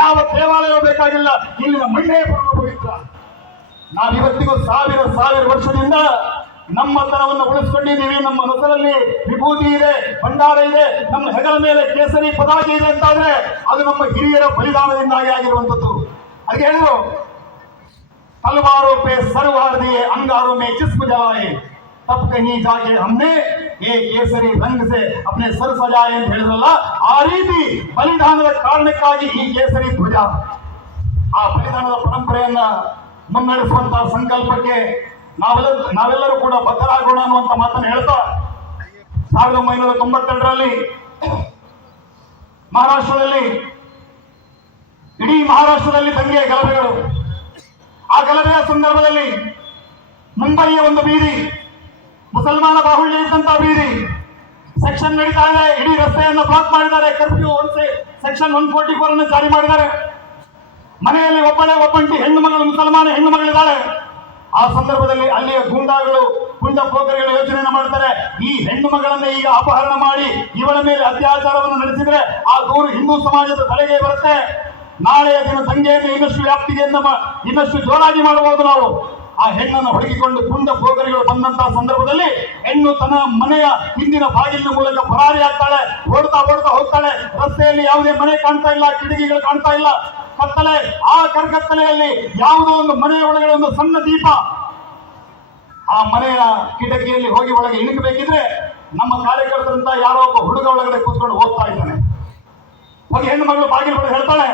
ಯಾವ ದೇವಾಲಯ ಬೇಕಾಗಿಲ್ಲ. ಇಲ್ಲಿನ ಮಹಿಳೆಯ ಪರಮಪವಿತ್ರ ನಾವು ನಾವಿವತ್ತಿಗೂ ಸಾವಿರ ಸಾವಿರ ವರ್ಷದಿಂದ ನಮ್ಮ ನಮ್ಮತನವನ್ನು ಉಳಿಸ್ಕೊಂಡಿದ್ದೀವಿ ನಮ್ಮ ಹೆಸರಲ್ಲಿ ವಿಭೂತಿ ಇದೆ, ಭಂಡಾರ ಇದೆ, ನಮ್ಮ ಹೆಗಲ ಮೇಲೆ ಕೇಸರಿ ಪದಾಕ ಇದೆ ಅಂತಾದ್ರೆ ಅದು ನಮ್ಮ ಹಿರಿಯರ ಬಲಿದಾನದಿಂದಾಗಿ ಆಗಿರುವಂಥದ್ದು. ಅದಕ್ಕೆ ಹೇಳಿದ್ರು ತಲವಾರೋಪೆ ಸರ್ವಾರ್ಧಿಯೇ ಅಂಗಾರೋಮೆ ಚಿಸ್ಮ ಜಲಾಯೇ ತಪ್ಪು ಕಹಿ ಜಾಗೆ ಹಮ್ಮೆ ಈ ಕೇಸರಿ ರಂಗಿಸಿ ಅಪ್ನೆ ಸರ್ ಸಜಾ ಅಂತ ಹೇಳಿದ್ರಲ್ಲ, ಆ ರೀತಿ ಬಲಿದಾನದ ಕಾರಣಕ್ಕಾಗಿ ಈ ಕೇಸರಿ ಧ್ವಜ. ಆ ಬಲಿದಾನದ ಪರಂಪರೆಯನ್ನ ಮುನ್ನಡೆಸುವಂತಹ ಸಂಕಲ್ಪಕ್ಕೆ ನಾವೆಲ್ಲ ನಾವೆಲ್ಲರೂ ಕೂಡ ಬದ್ಧರಾಗೋಣ ಅನ್ನುವಂತ ಮಾತನ್ನು ಹೇಳ್ತಾ, ಸಾವಿರದ ಒಂಬೈನೂರ ತೊಂಬತ್ತೆರಡರಲ್ಲಿ ಮಹಾರಾಷ್ಟ್ರದಲ್ಲಿ, ಇಡೀ ಮಹಾರಾಷ್ಟ್ರದಲ್ಲಿ ದಂಗೆಯ ಗಲಭೆಗಳು. ಆ ಗಲಭೆಯ ಸಂದರ್ಭದಲ್ಲಿ ಮುಂಬೈಯ ಒಂದು ಬೀದಿ ಮುಸಲ್ಮಾನ ಬಾಹುಳ್ಯ ಇದ್ದಂತ ಬೀದಿ. ಸೆಕ್ಷನ್ ನಡೀತಾ ಇದೆ ಇಡೀ ರಸ್ತೆಯನ್ನು ಬ್ಲಾಕ್ ಮಾಡಿದ್ದಾರೆ. ಕರ್ಫ್ಯೂ ಒಂದು ಸೆಕ್ಷನ್ ಒನ್ ಫೋರ್ಟಿ ಫೋರ್ ಅನ್ನು ಜಾರಿ ಮಾಡಿದ್ದಾರೆ. ಮನೆಯಲ್ಲಿ ಒಬ್ಬಳೆ ಒಬ್ಬಂಟಿ ಹೆಣ್ಣು ಮಗಳು, ಮುಸಲ್ಮಾನ ಹೆಣ್ಣು ಮಗಳಿದ್ದಾಳೆ. ಆ ಸಂದರ್ಭದಲ್ಲಿ ಅಲ್ಲಿಯ ಗೂಂಡಾಗಳು ಗುಂಡ ಪೋಕರಿಗಳು ಯೋಚನೆಯನ್ನು ಮಾಡ್ತಾರೆ. ಈ ಹೆಣ್ಣು ಮಗಳನ್ನ ಈಗ ಅಪಹರಣ ಮಾಡಿ ಇವಳ ಮೇಲೆ ಅತ್ಯಾಚಾರವನ್ನು ನಡೆಸಿದ್ರೆ ಆ ದೂರು ಹಿಂದೂ ಸಮಾಜದ ತಲೆಗೆ ಬರುತ್ತೆ. ನಾಳೆಯ ದಿನ ದಂಗೆಯನ್ನು ಇನ್ನಷ್ಟು ವ್ಯಾಪ್ತಿಗೆ ಇನ್ನಷ್ಟು ಜೋರಾಗಿ ಮಾಡಬಹುದು ನಾವು. ಆ ಹೆಣ್ಣನ್ನು ಹುಡುಕಿಕೊಂಡು ಕುಂದ ಪೋಖರಿಗಳು ಬಂದಂತಹ ಸಂದರ್ಭದಲ್ಲಿ ಹೆಣ್ಣು ತನ್ನ ಮನೆಯ ಹಿಂದಿನ ಬಾಗಿಲಿನ ಮೂಲಕ ಪರಾರಿ ಆಗ್ತಾಳೆ, ಓಡ್ತಾ ಓಡ್ತಾ ಹೋಗ್ತಾಳೆ. ರಸ್ತೆಯಲ್ಲಿ ಯಾವುದೇ ಮನೆ ಕಾಣ್ತಾ ಇಲ್ಲ, ಕಿಟಕಿಗಳು ಕಾಣ್ತಾ ಇಲ್ಲ. ಕತ್ತಲೆ, ಆ ಕರ್ಕತ್ತಲೆಯಲ್ಲಿ ಯಾವುದೋ ಒಂದು ಮನೆಯ ಒಳಗಡೆ ಒಂದು ಸಣ್ಣ ದೀಪ. ಆ ಮನೆಯ ಕಿಟಕಿಯಲ್ಲಿ ಹೋಗಿ ಒಳಗೆ ಇಣುಕಬೇಕಿದ್ರೆ ನಮ್ಮ ಕಾರ್ಯಕರ್ತರಂತ ಯಾರೋ ಒಬ್ಬ ಹುಡುಗ ಒಳಗಡೆ ಕೂತ್ಕೊಂಡು ಹೋಗ್ತಾ ಇದ್ದಾನೆ. ಹೋಗಿ ಹೆಣ್ಣು ಮಗಳು ಬಾಗಿಲು ಹೇಳ್ತಾಳೆ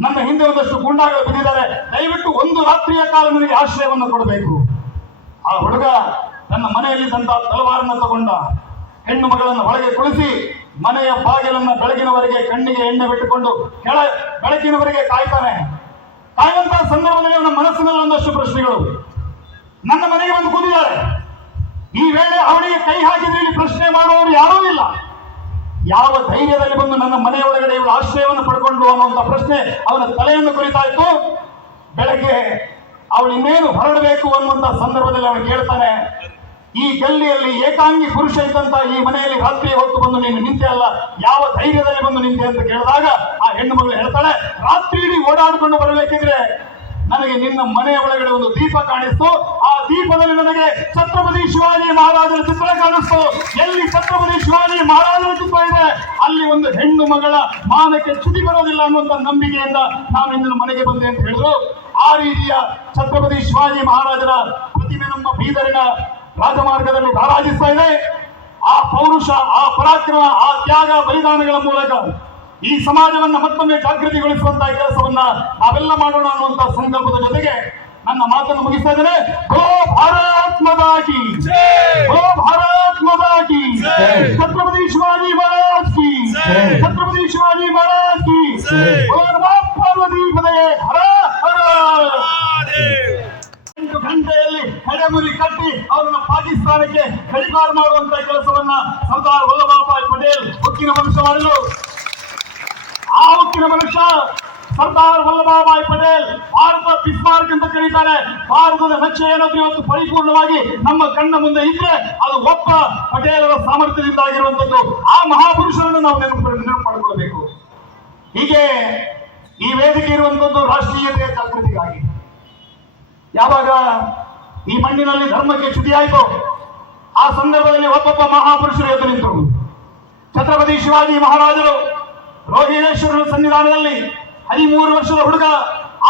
ನನ್ನ ಹಿಂದೆ ಒಂದಷ್ಟು ಗುಂಡಾಗಳು ಬಿದ್ದಿದ್ದಾರೆ. ದಯವಿಟ್ಟು ಒಂದು ರಾತ್ರಿಯ ಕಾಲ ನನಗೆ ಆಶ್ರಯವನ್ನು ಕೊಡಬೇಕು. ಆ ಹುಡುಗ ತನ್ನ ತಂತ ತಲವಾರನ್ನು ತಗೊಂಡ ಹೆಣ್ಣು ಮಗಳನ್ನು ಒಳಗೆ ಕುಳಿಸಿ ಮನೆಯ ಬಾಗಿಲನ್ನು ಬೆಳಗಿನವರೆಗೆ ಕಣ್ಣಿಗೆ ಎಣ್ಣೆ ಬಿಟ್ಟುಕೊಂಡು ಕೆಳ ಬೆಳಕಿನವರೆಗೆ ಕಾಯ್ತಾನೆ. ಕಾಯುವಂತಹ ಸಂದರ್ಭದಲ್ಲಿ ಅವನ ಮನಸ್ಸಿನಲ್ಲಿ ಒಂದಷ್ಟು ಪ್ರಶ್ನೆಗಳು. ನನ್ನ ಮನೆಗೆ ಬಂದು ಕೂತಿದ್ದಾರೆ. ಈ ವೇಳೆ ಅವಳಿಗೆ ಕೈ ಹಾಕಿದ್ರೆ ಪ್ರಶ್ನೆ ಮಾಡುವವರು ಯಾರೂ ಇಲ್ಲ. ಯಾವ ಧೈರ್ಯದಲ್ಲಿ ಬಂದು ನನ್ನ ಮನೆಯ ಒಳಗಡೆ ಇವಳು ಆಶ್ರಯವನ್ನು ಪಡ್ಕೊಂಡು ಅನ್ನುವಂಥ ಪ್ರಶ್ನೆ ಅವನ ತಲೆಯನ್ನು ಕುರಿತಾಯಿತು ಬೆಳಗ್ಗೆ ಅವಳು ಇನ್ನೇನು ಹೊರಡಬೇಕು ಅನ್ನುವಂತ ಸಂದರ್ಭದಲ್ಲಿ ಅವನು ಕೇಳ್ತಾನೆ, ಈ ಗಲ್ಲಿಯಲ್ಲಿ ಏಕಾಂಗಿ ಪುರುಷ ಇದ್ದಂತ ಈ ಮನೆಯಲ್ಲಿ ರಾತ್ರಿ ಹೊತ್ತು ಬಂದು ನೀನು ನಿಂತೆ ಅಲ್ಲ? ಯಾವ ಧೈರ್ಯದಲ್ಲಿ ಬಂದು ನಿಂತೆ? ಅಂತ ಕೇಳಿದಾಗ ಆ ಹೆಣ್ಣು ಮಗಳು ಹೇಳ್ತಾಳೆ ರಾತ್ರಿ ಇಡೀ ಓಡಾಡಿಕೊಂಡು ಬರಬೇಕಿದ್ರೆ ನನಗೆ ನಿನ್ನ ಮನೆಯ ಒಳಗಡೆ ಒಂದು ದೀಪ ಕಾಣಿಸ್ತು. ಆ ದೀಪದಲ್ಲಿ ನನಗೆ ಛತ್ರಪತಿ ಶಿವಾಜಿ ಮಹಾರಾಜರ ಚಿತ್ರ ಕಾಣಿಸ್ತು. ಎಲ್ಲಿ ಛತ್ರಪತಿ ಶಿವಾಜಿ ಮಹಾರಾಜರ ಚಿತ್ರ ಇದೆ? ಅಲ್ಲಿ ಒಂದು ಹೆಣ್ಣು ಮಗಳ ಮಾನಕ್ಕೆ ಚ್ಯುತಿ ಬರೋದಿಲ್ಲ ಅನ್ನುವಂತ ನಂಬಿಕೆಯಿಂದ ನಾನು ಇಂದಿನ ಮನೆಗೆ ಬಂದೆ ಅಂತ ಹೇಳಿದ್ರು. ಆ ರೀತಿಯ ಛತ್ರಪತಿ ಶಿವಾಜಿ ಮಹಾರಾಜರ ಪ್ರತಿಮೆ ನಮ್ಮ ಬೀದರಿನ ರಾಜಮಾರ್ಗದಲ್ಲಿ ರಾರಾಜಿಸ್ತಾ ಇದೆ. ಆ ಪೌರುಷ, ಆ ಪರಾಕ್ರಮ, ಆ ತ್ಯಾಗ, ಬಲಿದಾನಗಳ ಮೂಲಕ ಈ ಸಮಾಜವನ್ನು ಮತ್ತೊಮ್ಮೆ ಜಾಗೃತಿಗೊಳಿಸುವಂತಹ ಕೆಲಸವನ್ನ ಅವೆಲ್ಲ ಮಾಡೋಣ ಅನ್ನುವಂತಹ ಸಂದರ್ಭದ ಜೊತೆಗೆ ನನ್ನ ಮಾತನ್ನು ಮುಗಿಸ್ತಾ ಇದ್ದೇನೆ. ಗೋ ಭಾರತ್ಮದಾಗಿ ಗೋ ಭಾರತ್ಮದಾಗಿ ಛತ್ರಪತಿ ಶಿವಾಜಿ ಮಹಾರಾಜ್ ಕಿ. ಛತ್ರಪತಿ ಶಿವಾಜಿ ಮಹಾರಾಜ್ ಕಿ. ಗೋ ನಮಃ ಪಾರ್ವತಿ ಪದೇ ಹರ ಹರ. ಎಂಟು ಗಂಟೆಯಲ್ಲಿ ಕಡೆಮುರಿ ಕಟ್ಟಿ ಅವರನ್ನ ಪಾಕಿಸ್ತಾನಕ್ಕೆ ಗಡಿಪಾರು ಮಾಡುವಂತಹ ಕೆಲಸವನ್ನ ಸರ್ದಾರ್ ವಲ್ಲಭಾಯ್ ಪಟೇಲ್ ಉಕ್ಕಿನ ಮನುಷ್ಯ ಮಾಡಿದ್ರು. ಉಕ್ಕಿನ ಮನುಷ್ಯ ಸರ್ದಾರ್ ವಲ್ಲಭಾಯ್ ಪಟೇಲ್ ಭಾರತ ಬಿಸ್ಮಾರ್ಕ್ ಅಂತ ಕರೀತಾರೆ. ಭಾರತದ ನಕ್ಷೆ ಏನಾದ್ರೂ ಇವತ್ತು ಪರಿಪೂರ್ಣವಾಗಿ ನಮ್ಮ ಕಣ್ಣ ಮುಂದೆ ಇದ್ರೆ ಅದು ಒಬ್ಬ ಪಟೇಲರ ಸಾಮರ್ಥ್ಯದಿಂದ ಆಗಿರುವಂತದ್ದು ಆ ಮಹಾಪುರುಷರನ್ನು ನಾವು ನೆನಪು ಹೀಗೆ ಈ ವೇದಿಕೆ ಇರುವಂತದ್ದು ರಾಷ್ಟ್ರೀಯತೆಯ ಜಾಗೃತಿಗಾಗಿ. ಯಾವಾಗ ಈ ಮಣ್ಣಿನಲ್ಲಿ ಧರ್ಮಕ್ಕೆ ಚ್ಯುತಿ ಆಯಿತು ಆ ಸಂದರ್ಭದಲ್ಲಿ ಒಬ್ಬೊಬ್ಬ ಮಹಾಪುರುಷರು ಎದ್ದು ನಿಂತರು. ಛತ್ರಪತಿ ಶಿವಾಜಿ ಮಹಾರಾಜರು ರೋಹಿಣೇಶ್ವರರ ಸನ್ನಿಧಾನದಲ್ಲಿ ಹದಿಮೂರು ವರ್ಷದ ಹುಡುಗ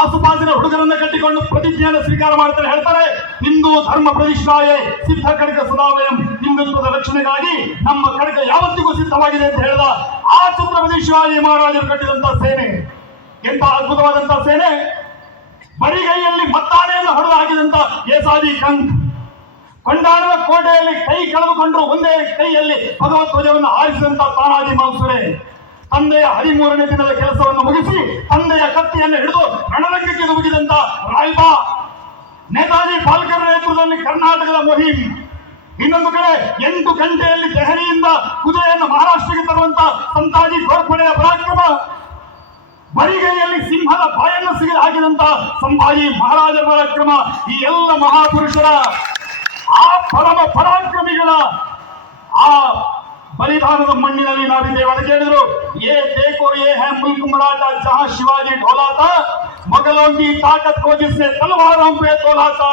ಆಸುಪಾಸಿನ ಹುಡುಗರನ್ನ ಕಟ್ಟಿಕೊಂಡು ಪ್ರತಿಜ್ಞೆಯನ್ನು ಸ್ವೀಕಾರ ಮಾಡ್ತಾರೆ, ಹೇಳ್ತಾರೆ, ಹಿಂದೂ ಧರ್ಮ ಪ್ರತಿಷ್ಠಾಯೇ ಸಿದ್ಧ ಖಡ್ಗ ಸದಾವಯಂ ಹಿಂದುತ್ವದ ರಕ್ಷಣೆಗಾಗಿ ನಮ್ಮ ಖಡ್ಗ ಯಾವತ್ತಿಗೂ ಸಿದ್ಧವಾಗಿದೆ ಅಂತ ಹೇಳಿದ ಆ ಛತ್ರಪತಿ ಶಿವಾಜಿ ಮಹಾರಾಜರು ಕಟ್ಟಿದಂತ ಸೇನೆ. ಎಂತ ಅದ್ಭುತವಾದಂತಹ ಸೇನೆ? ಬರಿಗೈಯಲ್ಲಿ ಮತ್ತಾನೆಯನ್ನು ಹೊಡೆದು ಹಾಕಿದಂತ ಏಸಾದಿ ಕಂಕ್ ಕೊಂಡಾಣದ ಕೋಟೆಯಲ್ಲಿ ಕೈ ಕಳೆದುಕೊಂಡು ಒಂದೇ ಕೈಯಲ್ಲಿ ಭಗವತ್ ಧ್ವಜವನ್ನು ಆರಿಸಿದಂತ ತಾನಾಜಿ ಮನ್ಸುರೆ. ತಂದೆಯ ಹದಿಮೂರನೇ ದಿನದ ಕೆಲಸವನ್ನು ಮುಗಿಸಿ ತಂದೆಯ ಕತ್ತಿಯನ್ನು ಹಿಡಿದು ರಣರಂಗಕ್ಕೆ ನುಗ್ಗಿದಂತ ರಾಯ್ಬಾ, ನೇತಾಜಿ ಪಾಲ್ಕರ್ ನೇತೃತ್ವದಲ್ಲಿ ಕರ್ನಾಟಕದ ಮೊಹಿಮ್ ಇನ್ನೊಂದು ಕಡೆ ಎಂಟು ಗಂಟೆಯಲ್ಲಿ ದೆಹಲಿಯಿಂದ ಕುದುರೆಯನ್ನು ಮಹಾರಾಷ್ಟ್ರಕ್ಕೆ ತರುವಂತ ಸಂತಾಜಿ ಗೋರ್ಪಡೆಯ ಪರಾಕ್ರಮ. ಬರಿಗೈಯಲ್ಲಿ ಸಿಂಹದ ಬಾಯನ್ನು ಸಿಗಲು ಹಾಕಿದಂತ ಸಂಭಾಜಿ ಮಹಾರಾಜ ಪರಾಕ್ರಮ. ಈ ಎಲ್ಲ ಮಹಾಪುರುಷರ ಆ ಪರಮ ಪರಾಕ್ರಮಿಗಳ ಆ ಬಲಿದಾನದ ಮಣ್ಣಿನಲ್ಲಿ ನಾವಿದ್ದೇವೆ ಅದಕ್ಕೆ ಹೇಳಿದ್ರು ये देखो ये है मुल्क मराठा जहां शिवाजी ढोला था मुगलों की ताकत को जिसने तलवारों पे तोला था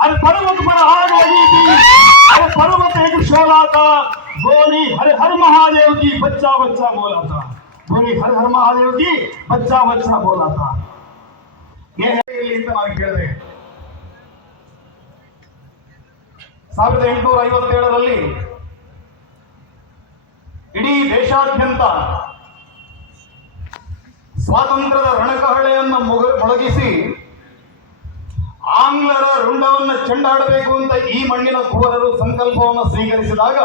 हर पर्वत पर आग लगी थी हर पर्वत एक शोला था गोली हर हर महादेव की बच्चा बच्चा बोला था गोली हर हर महादेव की बच्चा बच्चा बोला था ये है ಇಲ್ಲಿ ಅಂತ ನಾನು ಕೇಳಿದೆ ಸಾವಿರದ ಎಂಟುನೂರ ಐವತ್ತೇಳರಲ್ಲಿ ಇಡೀ ದೇಶಾದ್ಯಂತ ಸ್ವಾತಂತ್ರ್ಯದ ರಣಕಹಳೆಯನ್ನು ಮೊಗ- ಮೊಳಗಿಸಿ ಆಂಗ್ಲರ ರುಂಡವನ್ನು ಚೆಂಡಾಡಬೇಕು ಅಂತ ಈ ಮಣ್ಣಿನ ಕುವರರು ಸಂಕಲ್ಪವನ್ನು ಸ್ವೀಕರಿಸಿದಾಗ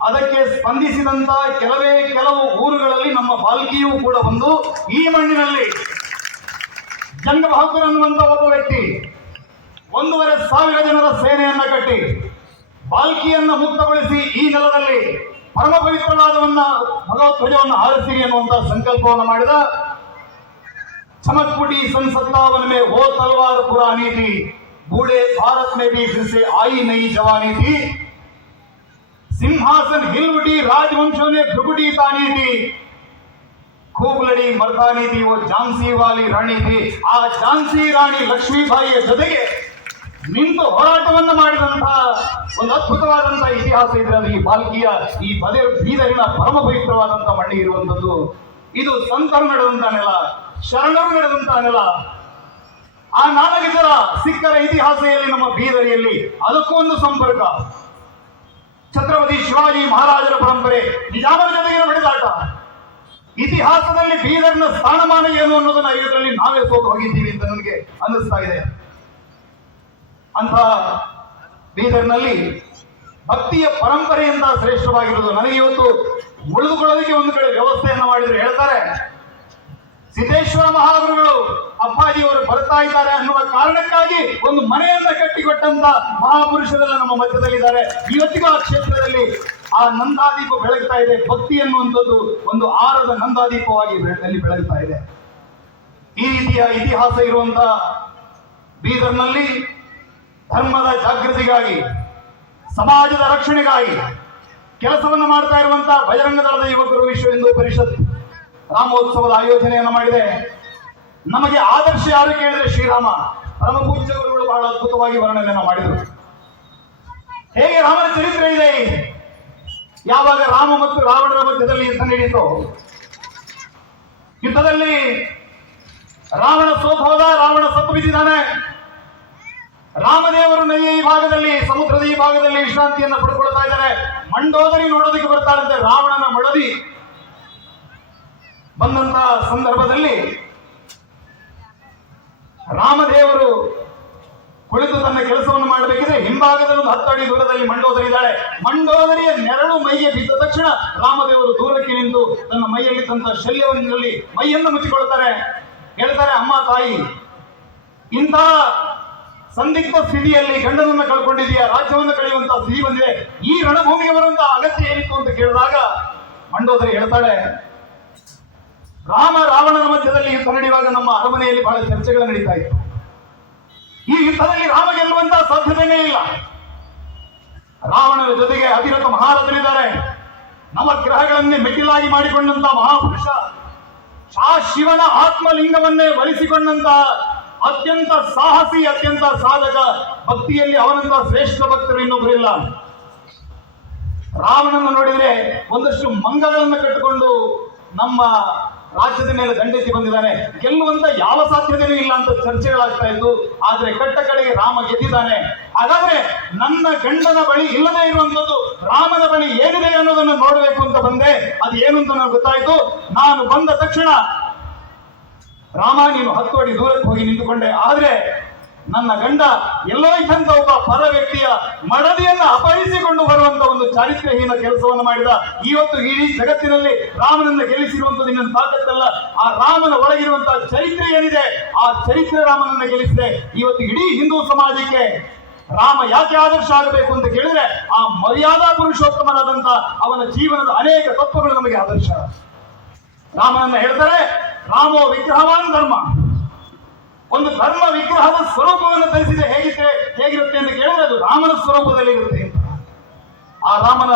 ಅದಕ್ಕೆ ಸ್ಪಂದಿಸಿದಂತ ಕೆಲವೇ ಕೆಲವು ಊರುಗಳಲ್ಲಿ ನಮ್ಮ ಬಾಲ್ಕಿಯೂ ಕೂಡ ಬಂದು ಈ ಮಣ್ಣಿನಲ್ಲಿ ಜಂಗ ಬಹದ್ದೂರ್ ಅನ್ನುವಂತ ಒಬ್ಬ ವ್ಯಕ್ತಿ ಒಂದೂವರೆ ಸಾವಿರ ಜನರ ಸೇನೆಯನ್ನ ಕಟ್ಟಿ ಬಾಲ್ಕಿಯನ್ನ ಮುಕ್ತಗೊಳಿಸಿ ಈ ನೆಲದಲ್ಲಿ ಪರಮ ಪವಿತ್ರವಾದವನ್ನ ಭಗವಧ್ವಜವನ್ನು ಹಾರಿಸಿರಿ ಅನ್ನುವಂತ ಸಂಕಲ್ಪವನ್ನು ಮಾಡಿದ चमकपुटी सन सत्तावन में वो तलवार पुरानी थी बूढ़े भारत में भी फिर से आई नई जवानी थी सिंहासन हिल उठी राजवंशों ने भ्रुकुटी तानी थी खूब लड़ी मर्दानी थी वो झांसी वाली रानी थी ಆ ಝಾನ್ಸಿ ರಾಣಿ ಲಕ್ಷ್ಮೀಬಾಯಿಯ ಜೊತೆಗೆ ನಿಂತು ಹೋರಾಟವನ್ನು ಮಾಡಿದಂತಹ ಒಂದು ಅದ್ಭುತವಾದಂತಹ ಇತಿಹಾಸ ಇದರಲ್ಲಿ ಈ ಬಾಲ್ಕಿಯ ಈ ಬದೆ ಬೀದರಿನ ಪರಮ ಪವಿತ್ರವಾದಂತಹ ಮಣ್ಣಿ ಇರುವಂತದ್ದು ಇದು ಸಂತರು ನಡೆದಂತಹ ನೆಲ, ಶರಣರು ನಡೆದಂತಹ ನೆಲ. ಆ ನಾಲ್ಕು ಜನ ಸಿಕ್ಕರ ಇತಿಹಾಸದಲ್ಲಿ ನಮ್ಮ ಬೀದರಿಯಲ್ಲಿ ಅದಕ್ಕೂ ಒಂದು ಸಂಪರ್ಕ. ಛತ್ರಪತಿ ಶಿವಾಜಿ ಮಹಾರಾಜರ ಪರಂಪರೆ ನಿಜಾಮರ ಜೊತೆಗೆ ಬಡಿದಾಟ ಇತಿಹಾಸದಲ್ಲಿ ಬೀದರ್ನ ಸ್ಥಾನಮಾನ ಏನು ಅನ್ನೋದನ್ನ ಇದರಲ್ಲಿ ನಾವೇ ಸೋತು ಹೋಗಿದ್ದೀವಿ ಅಂತ ನನಗೆ ಅನ್ನಿಸ್ತಾ ಇದೆ. ಅಂತ ಬೀದರ್ನಲ್ಲಿ ಭಕ್ತಿಯ ಪರಂಪರೆಯಿಂದ ಶ್ರೇಷ್ಠವಾಗಿರುವುದು. ನನಗೆ ಇವತ್ತು ಉಳಿದುಕೊಳ್ಳೋದಕ್ಕೆ ಒಂದು ಕಡೆ ವ್ಯವಸ್ಥೆಯನ್ನು ಮಾಡಿದ್ರೆ. ಹೇಳ್ತಾರೆ, ಸಿದ್ದೇಶ್ವರ ಮಹಾಗುರುಗಳು ಅಪ್ಪಾಜಿಯವರು ಬರ್ತಾ ಇದ್ದಾರೆ ಅನ್ನುವ ಕಾರಣಕ್ಕಾಗಿ ಒಂದು ಮನೆಯನ್ನ ಕಟ್ಟಿಕೊಟ್ಟಂತ ಮಹಾಪುರುಷರೆಲ್ಲ ನಮ್ಮ ಮಧ್ಯದಲ್ಲಿದ್ದಾರೆ. ಇವತ್ತಿಗೂ ಆ ಕ್ಷೇತ್ರದಲ್ಲಿ ಆ ನಂದಾದೀಪ ಬೆಳಗ್ತಾ ಇದೆ. ಭಕ್ತಿ ಅನ್ನುವಂಥದ್ದು ಒಂದು ಆರದ ನಂದಾದೀಪವಾಗಿ ಅಲ್ಲಿ ಬೆಳಗ್ತಾ ಇದೆ. ಈ ರೀತಿಯ ಇತಿಹಾಸ ಇರುವಂತ ಬೀದರ್ನಲ್ಲಿ ಧರ್ಮದ ಜಾಗೃತಿಗಾಗಿ, ಸಮಾಜದ ರಕ್ಷಣೆಗಾಗಿ ಕೆಲಸವನ್ನು ಮಾಡ್ತಾ ಇರುವಂತಹ ಬಜರಂಗ ಯುವಕರು ವಿಶ್ವ ಹಿಂದೂ ಪರಿಷತ್ ರಾಮೋತ್ಸವದ ಆಯೋಜನೆಯನ್ನು ಮಾಡಿದೆ. ನಮಗೆ ಆದರ್ಶ ಯಾರು ಕೇಳಿದ್ರೆ ಶ್ರೀರಾಮ. ಪರಮ ಪೂಜ್ಯಗುರುಗಳು ಬಹಳ ಅದ್ಭುತವಾಗಿ ವರ್ಣನೆಯನ್ನು ಮಾಡಿದರು. ಹೇಗೆ ರಾಮನ ಚರಿತ್ರೆ ಇದೆ? ಯಾವಾಗ ರಾಮ ಮತ್ತು ರಾವಣರ ಮಧ್ಯದಲ್ಲಿ ಯುದ್ಧ ನಡೆಯಿತು ಯುದ್ಧದಲ್ಲಿ ರಾವಣ ಸೋತ್ ಹೋದ, ರಾವಣ ಸತ್ತು ಬಿದ್ದಿದ್ದಾನೆ. ರಾಮದೇವರು ನದಿಯ ಈ ಭಾಗದಲ್ಲಿ, ಸಮುದ್ರದ ಈ ಭಾಗದಲ್ಲಿ ವಿಶ್ರಾಂತಿಯನ್ನು ಪಡ್ಕೊಳ್ತಾ ಇದ್ದಾರೆ. ಮಂಡೋದರಿ ನೋಡೋದಕ್ಕೆ ಬರ್ತಾರಂತೆ ರಾವಣನ ಮಡದಿ. ಬಂದಂತ ಸಂದರ್ಭದಲ್ಲಿ ರಾಮದೇವರು ಕುಳಿತು ತನ್ನ ಕೆಲಸವನ್ನು ಮಾಡಬೇಕಿದ್ರೆ ಹಿಂಭಾಗದಲ್ಲಿ ಒಂದು ಹತ್ತು ಅಡಿ ದೂರದಲ್ಲಿ ಮಂಡೋದರಿ ಇದ್ದಾಳೆ. ಮಂಡೋದರಿಯ ನೆರಳು ಮೈಗೆ ಬಿದ್ದ ತಕ್ಷಣ ರಾಮದೇವರು ದೂರಕ್ಕೆ ನಿಂತು ತನ್ನ ಮೈಯಲ್ಲಿ ತಂದ ಶಲ್ಯವನ್ನು ಮೈಯನ್ನು ಮುಚ್ಚಿಕೊಳ್ತಾರೆ ಹೇಳ್ತಾರೆ, ಅಮ್ಮ ತಾಯಿ ಇಂಥ ಸಂದಿಗ್ಧ ಸ್ಥಿತಿಯಲ್ಲಿ ಗಂಡನನ್ನು ಕಳ್ಕೊಂಡಿದೆಯಾ ರಾಜ್ಯವನ್ನು ಕಳೆಯುವಂತಹ ಸ್ಥಿತಿ ಬಂದಿದೆ. ಈ ರಣಭೂಮಿಗೆ ಅಗತ್ಯ ಏನಿತ್ತು ಅಂತ ಕೇಳಿದಾಗ ಮಂಡೋದರಿ ಹೇಳ್ತಾಳೆ, ರಾಮ ರಾವಣನ ಮಧ್ಯದಲ್ಲಿ ಯುದ್ಧ ನಡೆಯುವಾಗ ನಮ್ಮ ಅರಮನೆಯಲ್ಲಿ ಬಹಳ ಚರ್ಚೆಗಳು ನಡೀತಾ ಇತ್ತು. ಈ ಯುದ್ಧದಲ್ಲಿ ರಾಮ ಗೆಲ್ಲುವಂತಹ ಸಾಧ್ಯತೆಯೇ ಇಲ್ಲ. ರಾವಣನ ಜೊತೆಗೆ ಅವಿರತ ಮಹಾರಥರಿದ್ದಾರೆ. ಗ್ರಹಗಳನ್ನೇ ಮೆಟ್ಟಿಲಾಗಿ ಮಾಡಿಕೊಂಡಂತಹ ಮಹಾಪುರುಷ ಆ ಶಿವನ ಆತ್ಮಲಿಂಗವನ್ನೇ ವರಿಸಿಕೊಂಡಂತಹ ಅತ್ಯಂತ ಸಾಹಸಿ, ಅತ್ಯಂತ ಸಾಧಕ ಭಕ್ತಿಯಲ್ಲಿ ಅವನಂತ ಶ್ರೇಷ್ಠ ಭಕ್ತರು ಇನ್ನೊಬ್ಬರಿಲ್ಲ ರಾವಣನ ನೋಡಿದ್ರೆ ಒಂದಷ್ಟು ಮಂಗಗಳನ್ನು ಕಟ್ಟಿಕೊಂಡು ನಮ್ಮ ರಾಜ್ಯದ ಮೇಲೆ ದಂಡೆತ್ತಿ ಬಂದಿದ್ದಾನೆ. ಗೆಲ್ಲುವಂತ ಯಾವ ಸಾಧ್ಯತೆಯೂ ಇಲ್ಲ ಅಂತ ಚರ್ಚೆಗಳಾಗ್ತಾ ಇತ್ತು ಆದ್ರೆ ಕಟ್ಟ ಕಡೆಗೆ ರಾಮ ಗೆದ್ದಿದ್ದಾನೆ. ಹಾಗಾದ್ರೆ ನನ್ನ ಗಂಡನ ಬಳಿ ಇಲ್ಲದೇ ಇರುವಂತದ್ದು ರಾಮನ ಬಳಿ ಏನಿದೆ ಅನ್ನೋದನ್ನು ನೋಡಬೇಕು ಅಂತ ಬಂದೆ. ಅದು ಏನು ಅಂತ ನನಗೆ ಗೊತ್ತಾಯ್ತು. ನಾನು ಬಂದ ತಕ್ಷಣ ರಾಮ, ನೀನು ಹತ್ತು ಅಡಿ ದೂರಕ್ಕೆ ಹೋಗಿ ನಿಂತುಕೊಂಡೆ. ಆದ್ರೆ ನನ್ನ ಗಂಡ ಎಲ್ಲೋ ಇದ್ದಂತ ಒಬ್ಬ ಪರ ವ್ಯಕ್ತಿಯ ಮಡದಿಯನ್ನು ಅಪಹರಿಸಿಕೊಂಡು ಬರುವಂತ ಒಂದು ಚಾರಿತ್ರ್ಯಹೀನ ಕೆಲಸವನ್ನು ಮಾಡಿದ ಇವತ್ತು ಇಡೀ ಜಗತ್ತಿನಲ್ಲಿ ರಾಮನನ್ನು ಗೆಲ್ಲಿಸಿರುವಂತದ್ದು ನಿನ್ನ ತಾಕತ್ತಲ್ಲ. ಆ ರಾಮನ ಒಳಗಿರುವಂತಹ ಚರಿತ್ರೆ ಏನಿದೆ, ಆ ಚರಿತ್ರೆ ರಾಮನನ್ನ ಗೆಲ್ಲಿಸಿದೆ. ಇವತ್ತು ಇಡೀ ಹಿಂದೂ ಸಮಾಜಕ್ಕೆ ರಾಮ ಯಾಕೆ ಆದರ್ಶ ಆಗಬೇಕು ಅಂತ ಕೇಳಿದ್ರೆ, ಆ ಮರ್ಯಾದಾ ಪುರುಷೋತ್ತಮನಾದಂತ ಅವನ ಜೀವನದ ಅನೇಕ ತತ್ವಗಳು ನಮಗೆ ಆದರ್ಶ. ರಾಮನನ್ನ ಹೇಳ್ತಾರೆ ರಾಮೋ ವಿಗ್ರಹವಾನ ಧರ್ಮ. ಒಂದು ಧರ್ಮ ವಿಗ್ರಹದ ಸ್ವರೂಪವನ್ನು ಧರಿಸಿದೆ ಹೇಗಿದೆ ಹೇಗಿರುತ್ತೆ ಅಂತ ಕೇಳಿದ್ರೆ ಅದು ರಾಮನ ಸ್ವರೂಪದಲ್ಲಿ ಇರುತ್ತೆ. ಆ ರಾಮನ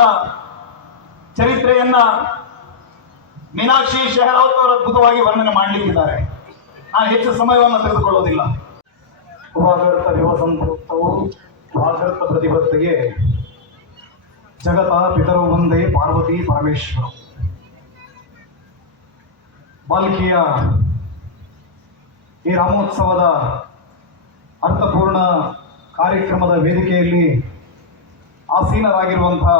ಚರಿತ್ರೆಯನ್ನ ಮೀನಾಕ್ಷಿ ಶೆಹರಾವತ್ ಅವರು ಅದ್ಭುತವಾಗಿ ವರ್ಣನೆ ಮಾಡಲಿಕ್ಕಿದ್ದಾರೆ. ನಾನು ಹೆಚ್ಚು ಸಮಯವನ್ನು ತೆಗೆದುಕೊಳ್ಳೋದಿಲ್ಲ. ಉಪಾಗರ್ತ ವಿವಸಂಪೃಕ್ತವು ವಾಗರ್ತ ಪ್ರತಿಭತ್ತಿಗೆ ಜಗತ ಪಿತರು ಒಂದೇ ಪಾರ್ವತಿ ಪರಮೇಶ್ವರ. ಬಾಲ್ಕಿಯ ಈ ರಾಮೋತ್ಸವದ ಅರ್ಥಪೂರ್ಣ ಕಾರ್ಯಕ್ರಮದ ವೇದಿಕೆಯಲ್ಲಿ ಆಸೀನರಾಗಿರುವಂತಹ